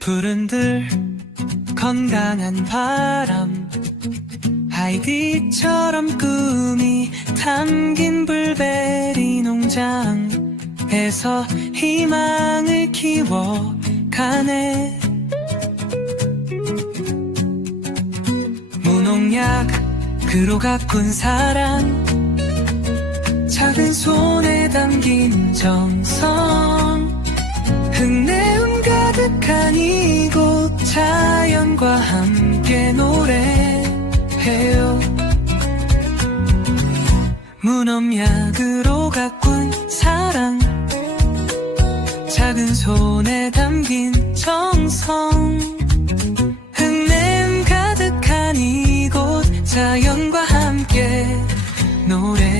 푸른들 건강한 바람 아이디처럼 꿈이 담긴 블루베리 농장에서 희망을 키워가네. 무농약으로 가꾼 사랑 작은 손에 담긴 정성 흙내음 가득한 이곳 자연과 함께 노래해요. 무농약으로 가꾼 사랑 작은 손에 담긴 정성 흙내음 가득한 이곳 자연과 함께 노래